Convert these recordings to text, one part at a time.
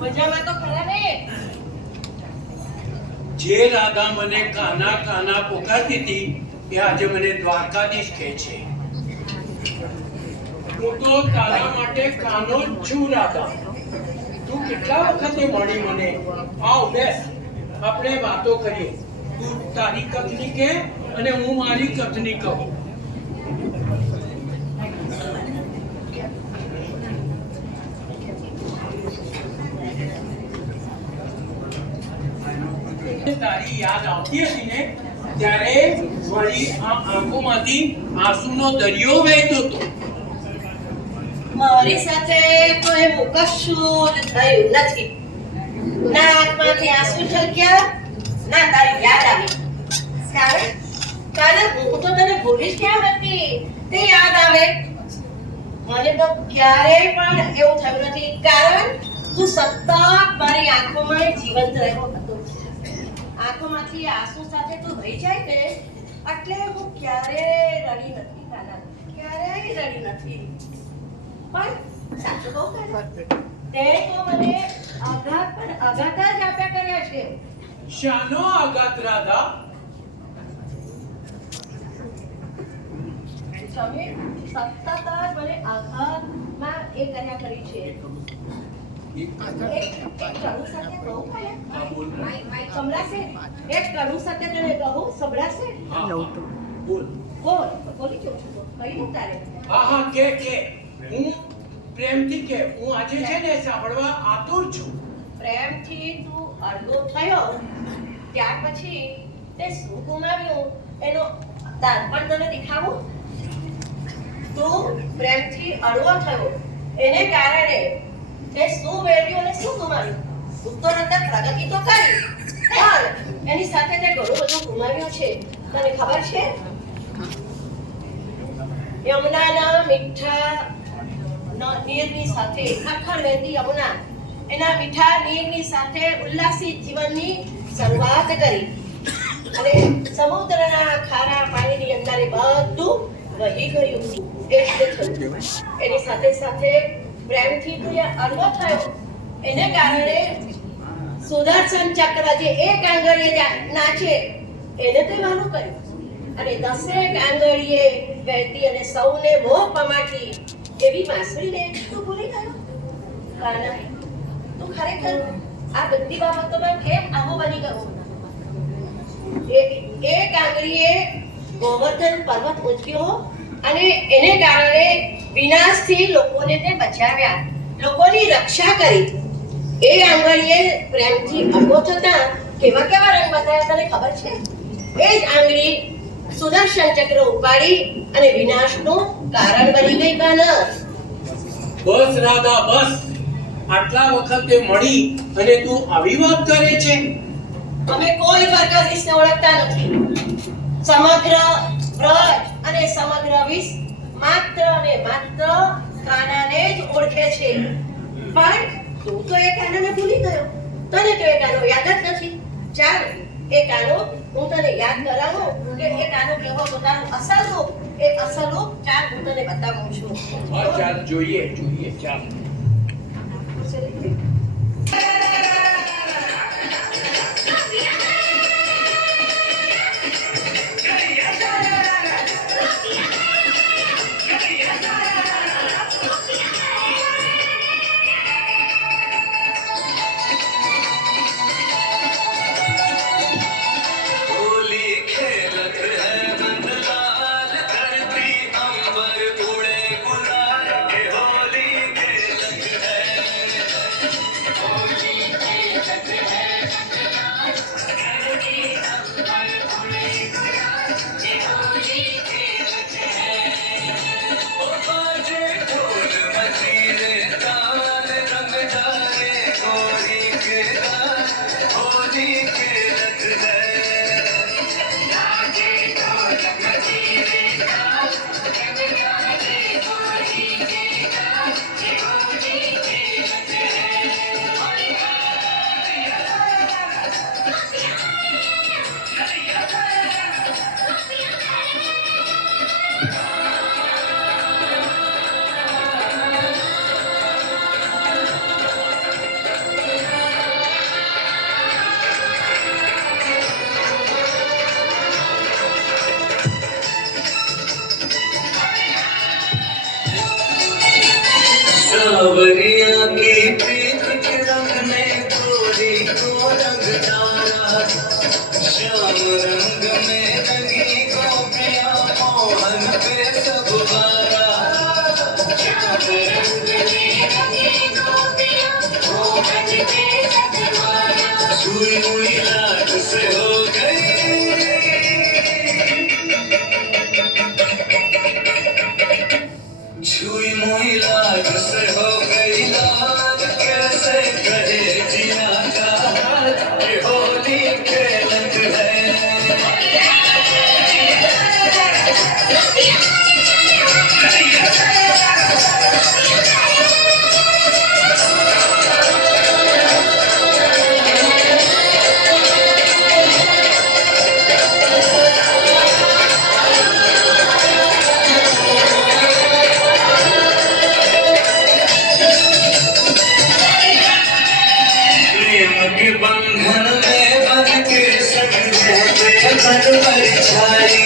મજામાં તો ખરા ને? જે રાધા મને કાના કાના પોકારતી હતી એ આજે મને દ્વારકાધીશ કહે છે. હું તો તારા માટે કાનો જ છું રાધા. તું કેટલા વખતે મળી મને. આવ બેસ, આપણે વાતો કરીએ. તું તારી કથની કે અને હું મારી કથની કહું. તારી યાદ આવતી હતી ને ત્યારે મારી આ આંખોમાંથી આંસુનો દરિયો વહેતો હતો. મારી સાથે તો એવું કશું જ થયું નથી. ના આંખમાંથી આંસુ છલક્યા, ના તારી યાદ આવી. કારણ હું તો તને ભૂલી જ ક્યાં હતી તે યાદ આવે. મને તો ક્યારેય પણ એવું થયું નથી, કારણ તું સતત મારી આંખોમાં જીવંત રહ્યો હતો. આંખોમાંથી આંસુ સાથે તું વહી જાય ને એટલે હું ક્યારેય રડી નથી કાના, ક્યારેય રડી નથી. પણ સાચું કહું કાના, તે તો મને આઘાત પર આઘાત જ આપ્યા કર્યા છે. શાનો આઘાત રાધા? તમે સતત જ મને આઘાતમાં એ કર્યા કરી છે. એક કડું સત્ય કહું કાના? સંભળાશે? એક કડું સત્ય તને કહું, સંભળાશે? બોલ. બોલી જાઉં છું, કહી દઉં તારે. હા કે હું પ્રેમથી કે હું આજે છે ને સાંભળવા આતુર છું. પ્રેમથી તું અડગો થયો ત્યાર પછી તે શું ગુમાવ્યું એનો દાનપણ તને દેખાવું. તું પ્રેમથી અડવો થયો એને કારણે તે શું મેળવ્યું અને શું ગુમાવ્યું. ઉત્તરોત્તર પ્રગતિ તો કરી, પણ એની સાથે તે ઘણું બધું ગુમાવ્યું છે. તને ખબર છે? યમુનાના મીઠા નીરની સાથે ખખર વહેતી યમુના એના મીઠા નીરની સાથે ઉલ્લાસી જીવનની શરૂઆત કરી અને સમુદ્રના ખારા પાણીની અંદર બધું વહી ગયું. એની સાથે સાથે પ્રેમથી તું અડવો થયો એને કારણે સુદર્શન ચક્ર જે એક આંગળીએ નાચે એને તે વાલું કર્યું અને દસેક આંગળીએ વહેતી અને સૌને મોહ પમાડતી એવી વાંસળીને તું ભૂલી ગયો. કાના, તું ખરેખર આ બધી બાબતોમાં કેમ આવો બની ગયો? એક આંગળીએ ગોવર્ધન પર્વત ઉંચક્યો અને એને કારણે વિનાશથી લોકોને તે બચાવ્યા, લોકોની રક્ષા કરી. એ આંગળીએ પ્રેમથી અડવો થતા કેવા કેવા રંગ બતાવ્યા તને ખબર છે? એ જ આંગળી સુદર્શન ચક્ર ઉપાડી અને વિનાશનું કારણ બની ગઈ. કાના, બસ રાધા બસ. આટલા વખતે મળી અને તું આવી વાત કરે છે. અમે કોઈ દ્વારકાધીશને ઓળખતા નથી. સમગ્ર બ્રજ અને સમગ્ર વિશ્વ માત્ર અને માત્ર કાનાને જ ઓળખે છે. પણ તું તો એ કાનાને ભૂલી ગયો. તને તો એ કાનો યાદ જ નથી. ચાલ એ કાનો હું તને યાદ કરાવું કે એ કાનો કેવો પોતાનું અસલ રૂપ, એ અસલ રૂપ ચાલ હું તને બતાવું છું. હા ચાલ જોઈએ ચાલ. प्रीत के रंग में गोरी को रंग डाला, श्याम रंग में रंगी गोपियां मोहन पे सब वारा। श्याम रंग में रंगी गोपियां मोहन पे सब वारा। छुई मुई लाड से हो गई, छुई मुई लाड से हो गई लाल। कैसे कहे जिया का हाल, ये होली खेलत है। प्रेम के बंधन में बंध के संग होते मन परछाई।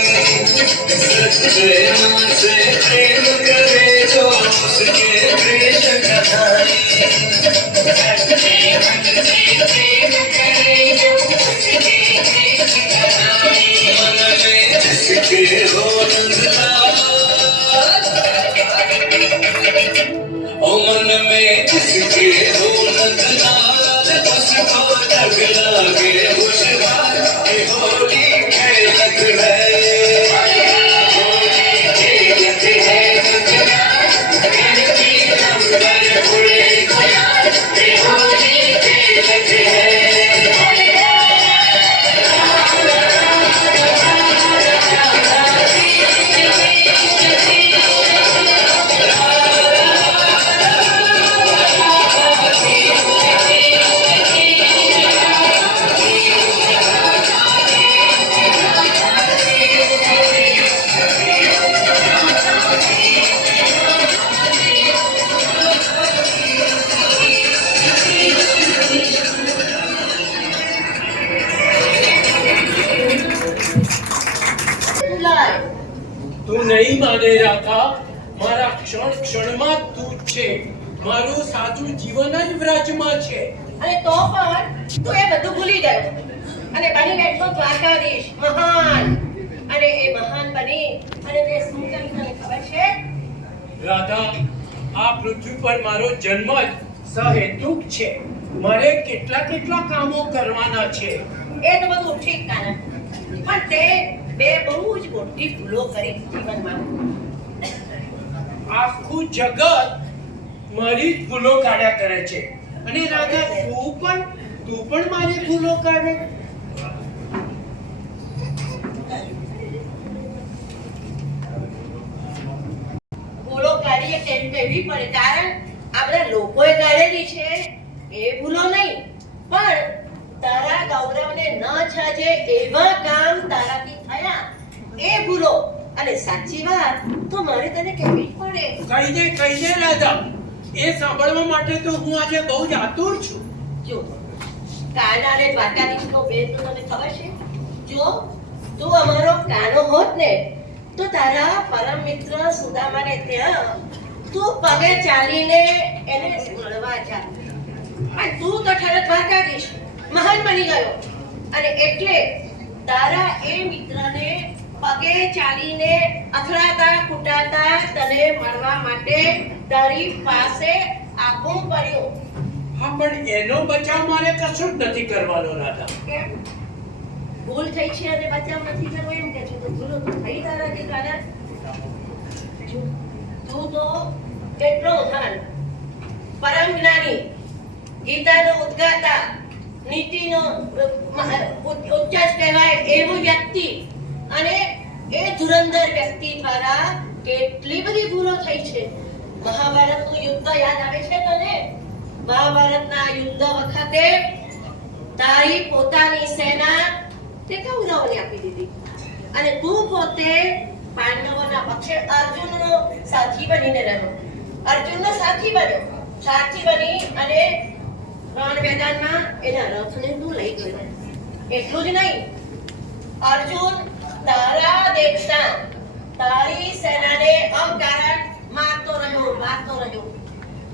सच्चे मन से प्रेम करे जो उसके द्वेष घटाई। सच्चे मन से प्रेम करे जो उसके द्वेष घटाई। मन में जिसके हो नंदलाल, ओ मन में जिसके हो नंदलाल, उसको जग लागे खुशहाल। ये होली खेलत है, होली खेलत है नंदलाल। गिनती नंबर उड़े गुलाल, ये होली खेलत है। લાય. તું નહીં માને રાધા, મારા ક્ષણ ક્ષણમાં તું જ છે. મારું સાચું જીવન જ વ્રજમાં છે. અને તો પણ તું એ બધું ભૂલી ગયો અને બની બેઠો દ્વારકાધીશ મહાન. અને એ મહાન બની અને તે શું કર્યું તને ખબર છે? રાધા, આ પૃથ્વી પર મારો જન્મ જ સહેતુક છે. મારે કેટલા કેટલા કામો કરવાના છે. એ તો બધું ઠીક કાના, પણ તે બે બહુ જ મોટી ભૂલો કરી જીવનમાં. આખું જગત મારી જ ભૂલો કાઢ્યા કરે છે. અને રાધા, તું પણ મારી ભૂલો કાઢે. ભૂલો કાઢીએ તેમ કહેવી પડે, કારણ આ બધા લોકોએ કાઢેલી છે એ ભૂલો નહીં, પણ તારા ગૌરવને ન છાજે એવા કામ તારાથી થયા એ ભૂલો. અને સાચી વાત તો મારે તને કહેવી જ પડે. કહી દે રાધા, એ સાંભળવા માટે તો હું આજે બહુ જ આતુર છું. જો કાના અને દ્વારકાધીશનો ભેદ તો તને ખબર છે? જો તું અમારો કાનો હોત ને તો તારા પરમ મિત્ર સુદામાને ત્યાં તું પગે ચાલીને એને મળવા જાત. પણ તું તો ઠરે દ્વારકાધીશ મહાન બની ગયો, અને એટલે તારા એ મિત્રને પગે ચાલીને અથડાતા કૂટાતા તને મળવા માટે તારી પાસે આવવું પડ્યું. હા, પણ એનો બચાવ મારે કશું જ નથી કરવાનો રાધા. કેમ? ભૂલ થઈ છે અને બચાવ નથી કરવો એમ કે છે? તો ભૂલો તો થઈ તારાથી કાના. તું તો કેટલો મહાન, પરમ જ્ઞાની, ગીતાનો ઉદ્ગાતા, નીતિનો ઉચ્ચ કહેવાય એવું વ્યક્તિ, અને એ ધુરંધર વ્યક્તિ દ્વારા કેટલી બધી ભૂલો થઈ છે. મહાભારતનું યુદ્ધ યાદ આવે છે તને? મહાભારતના યુદ્ધ વખતે તારી પોતાની સેના તે કૌરવોને આપી દીધી, અને તું પોતે પાંડવોના પક્ષે અર્જુનનો સાથી બનીને રહ્યો. અર્જુનનો સાથી બન્યો, સાથી બની અને રણ મેદાનમાં એના રથને તું લઈ ગયો. એટલું જ નહીં, અર્જુન તારા દેશના તારી સેનાને અકારણ મારતો રહ્યો.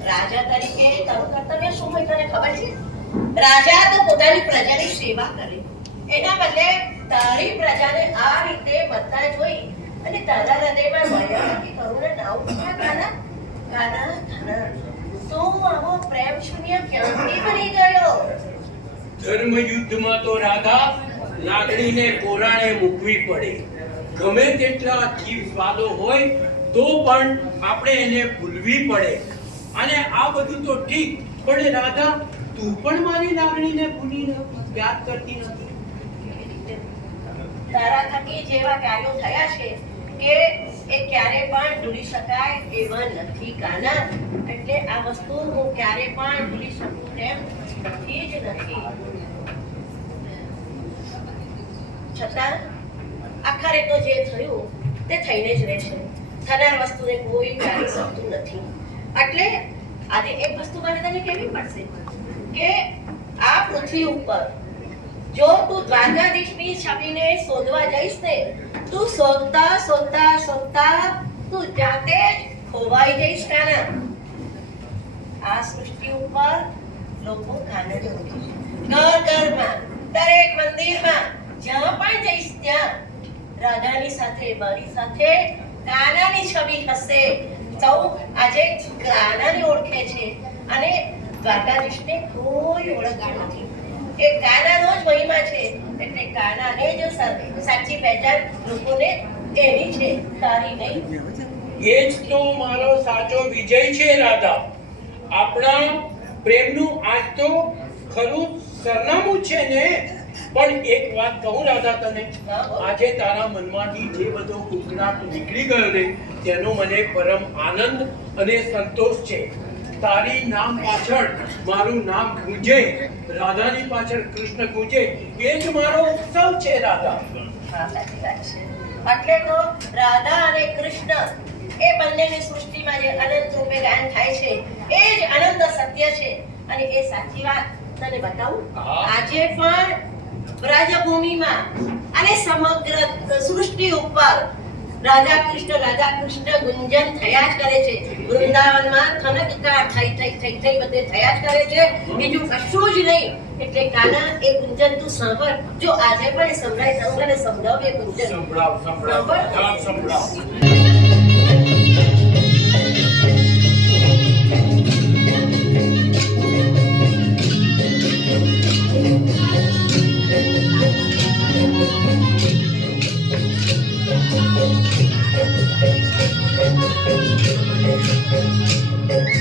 રાજા તરીકે તારું કર્તવ્ય શું હોય તને ખબર છે? રાજા તો પોતાની પ્રજાની સેવા કરે, એના બદલે તારી પ્રજાને આ રીતે બધા જોઈ અને તારા હૃદયમાં માયાથી કરુણા ના ઉઠા કાના કાના કાના તો આવો પ્રેમ શૂન્ય ક્યાંથી બની ગયો? ધર્મ યુદ્ધમાં તો રાધા લાગણીને કોરાણે મૂકવી પડે. ગમે તેટલા જીવ સ્વાદો હોય તો પણ આપણે એને ભૂલવી પડે. અને આ બધું તો ઠીક, પણ રાધા તું પણ મારી લાગણીને ભૂલી યાદ કરતી નથી. તારા થકી જેવા કાર્યો થયા છે કે એ ક્યારે પણ ભૂલી શકાય એવા નથી કાના. એટલે આ વસ્તુ હું ક્યારે પણ ભૂલી શકું તેમ નથી જ નથી. છતાં આખરે તો જે થયું તે થઈને જ રહેશે. થનાર વસ્તુને કોઈ ટાળી શકતું નથી. એટલે આજે એક વસ્તુ મને તને કહેવી પડશે કે આ પૃથ્વી ઉપર જો તું દ્વારકાધીશની છબીને શોધવા જઈશ ને, તું શોધતા શોધતા શોધતા તું જાતે જ ખોવાઈ જઈશ કાના. આ સૃષ્ટિ ઉપર લોકો કાને જ ઓળખે છે. ઘર ઘરમાં, દરેક મંદિરમાં જ્યાં પણ જઈશ ત્યાં રાધાની સાથે મારી સાથે કાનાની છબી હશે. સૌ આજે કાનાને ઓળખે છે અને દ્વારકાધીશને કોઈ ઓળખતું નથી. એ કાનાનો જ મહિમા છે. એટલે કાનાને જ સાચી પહેચાન લોકોને એની છે, તારી નહીં. એ જ તો મારો સાચો વિજય છે રાધા. આપણા પ્રેમનું આજ તો ખરું સરનામું છે ને. પણ એક વાત કહું રાધા તને, આજે તારા મનમાંથી જે બધો ઉકળાટ નીકળી ગયો ને તેનો મને પરમ આનંદ અને સંતોષ છે. તારી નામ પાછળ મારું નામ ગુંજે, રાધાની પાછળ કૃષ્ણ ગુંજે, એ જ મારો ઉત્સવ છે રાધા. હા, સાચી વાત છે. એટલે તો રાધા અને કૃષ્ણ એ બંનેની સૃષ્ટિમાં જે અનંત રૂપે ગાયન થાય છે એ જ અનંત સત્ય છે. અને એ સાચી વાત તને બતાવું, આજે પણ બ્રજભૂમિમાં અને સમગ્ર સૃષ્ટિ ઉપર રાધા કૃષ્ણ ગુંજન થયા જ કરે છે. વૃંદાવનમાં ખનકકાર થઈ થઈ થઈ થઈ બધે થયા જ કરે છે, બીજું કશું જ નહીં. એટલે કાના એ ગુંજન તું સાંભળ. જો આજે પણ સંભળાય તો મને સમજાવ એ ગુંજન. સંભળાવ સંભળાવ. Thank you.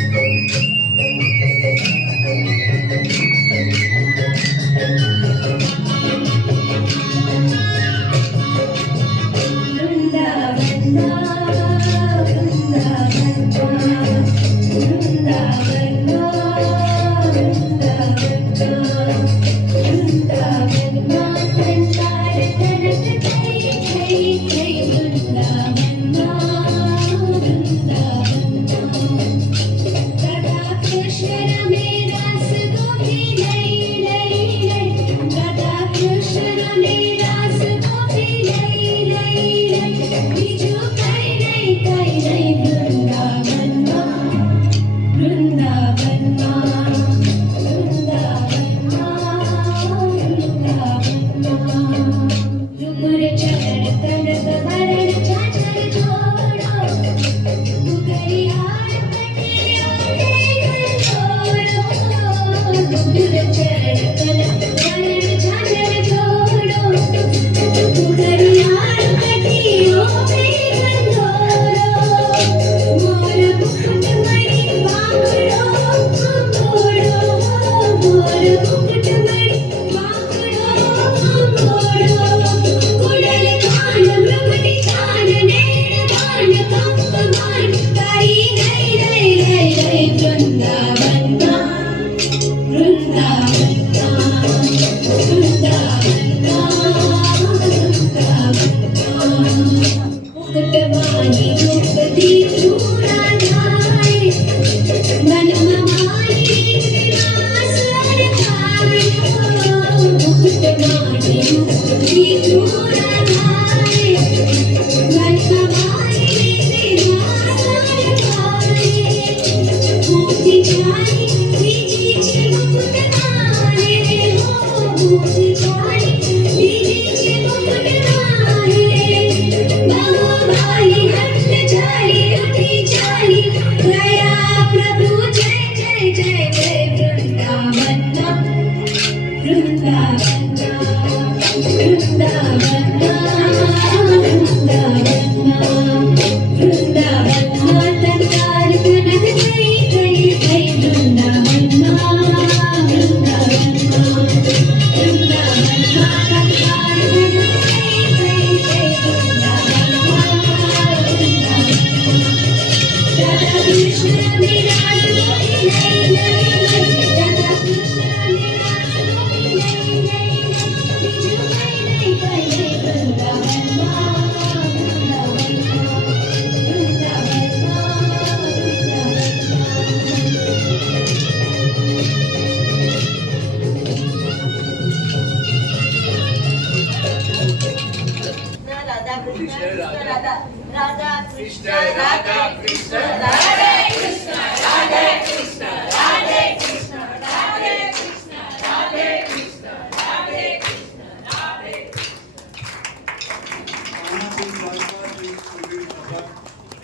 રાધા કૃષ્ણ રાધા કૃષ્ણ રાધે કૃષ્ણ રાધે કૃષ્ણ રાધે કૃષ્ણ રાધે કૃષ્ણ રાધે કૃષ્ણ રાધે કૃષ્ણ રાધે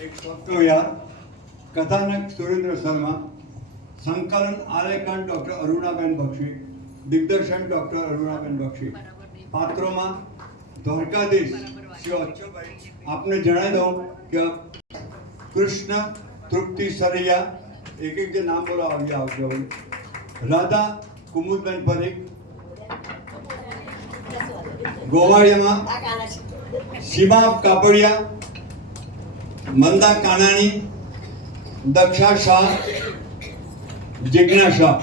એક સોફ્ટવેર કથાનક સુરેન્દ્ર શર્મા, સંકલન આલેખન ડૉક્ટર અરુણાબેન બક્ષી, દિગ્દર્શન ડૉક્ટર અરુણાબેન બક્ષી. પાત્રોમાં દ્વારકાધીશ શ્રી અચ્છુભાઈ. આપને જણાવી દઉં કે કૃષ્ણ તૃપ્તિ સરૈયા, એક જે નામ બોલો આવી આવજો. રાધા કુમુદબેન પરીખ. ગોવાળિયામાં આ ગાના છે. સીમા કાપડિયા, મંદા કાનાણી, દક્ષા શાહ, જિજ્ઞા શાહ.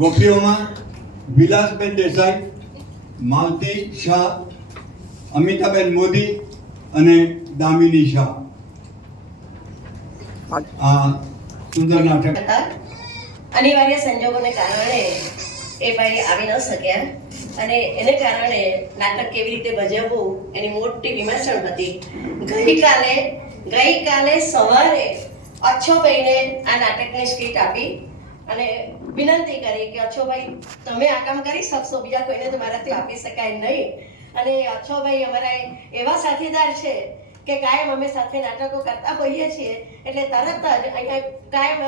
ગોપીઓમાં વિલાસબેન દેસાઈ, માલતી શાહ, અમિતાબેન મોદી અને દામિની શાહ. આ સુંદર નાટક. હતા. અનિવાર્ય સંજોગોને કારણે એ ભાઈ આવી ન શક્યા અને એને કારણે નાટક કેવી રીતે ભજવવું એની મોટી વિમર્શણ હતી. ગઈકાલે સવારે અચ્છોભાઈને આ નાટકની સ્ક્રિપ્ટ આપી અને વિનંતી કરી કે અચ્છોભાઈ તમે આ કામ કરી શકશો, બીજા કોઈને તો મારાથી આપી શકાય નહીં. અને અચ્છોભાઈ અમારા એવા સાથીદાર છે કે કાયમ અમે સાથે નાટકો કરતા હોઈએ છીએ એટલે તરત જ અહીંયા કાયમ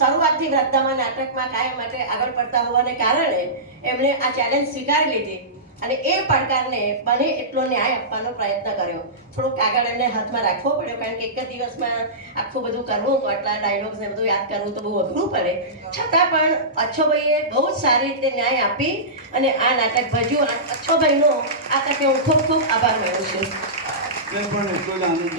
શરૂઆતથી વૃદ્ધામાં નાટકમાં કાયમ માટે આગળ પડતા હોવાને કારણે એમણે આ ચેલેન્જ સ્વીકારી લીધી અને એ પડકારને બને એટલો ન્યાય આપવાનો પ્રયત્ન કર્યો. થોડોક આગળ એમને હાથમાં રાખવો પડ્યો કારણ કે એક જ દિવસમાં આખું બધું કરવું, આટલા ડાયલોગ્સ ને બધું યાદ કરવું તો બહુ અઘરું પડે. છતાં પણ અચ્છોભાઈએ બહુ જ સારી રીતે ન્યાય આપી અને આ નાટક ભજ્યું. અચ્છોભાઈનો આ તકે હું ખૂબ ખૂબ આભાર માનું છું. પણ એટલો જ આનંદ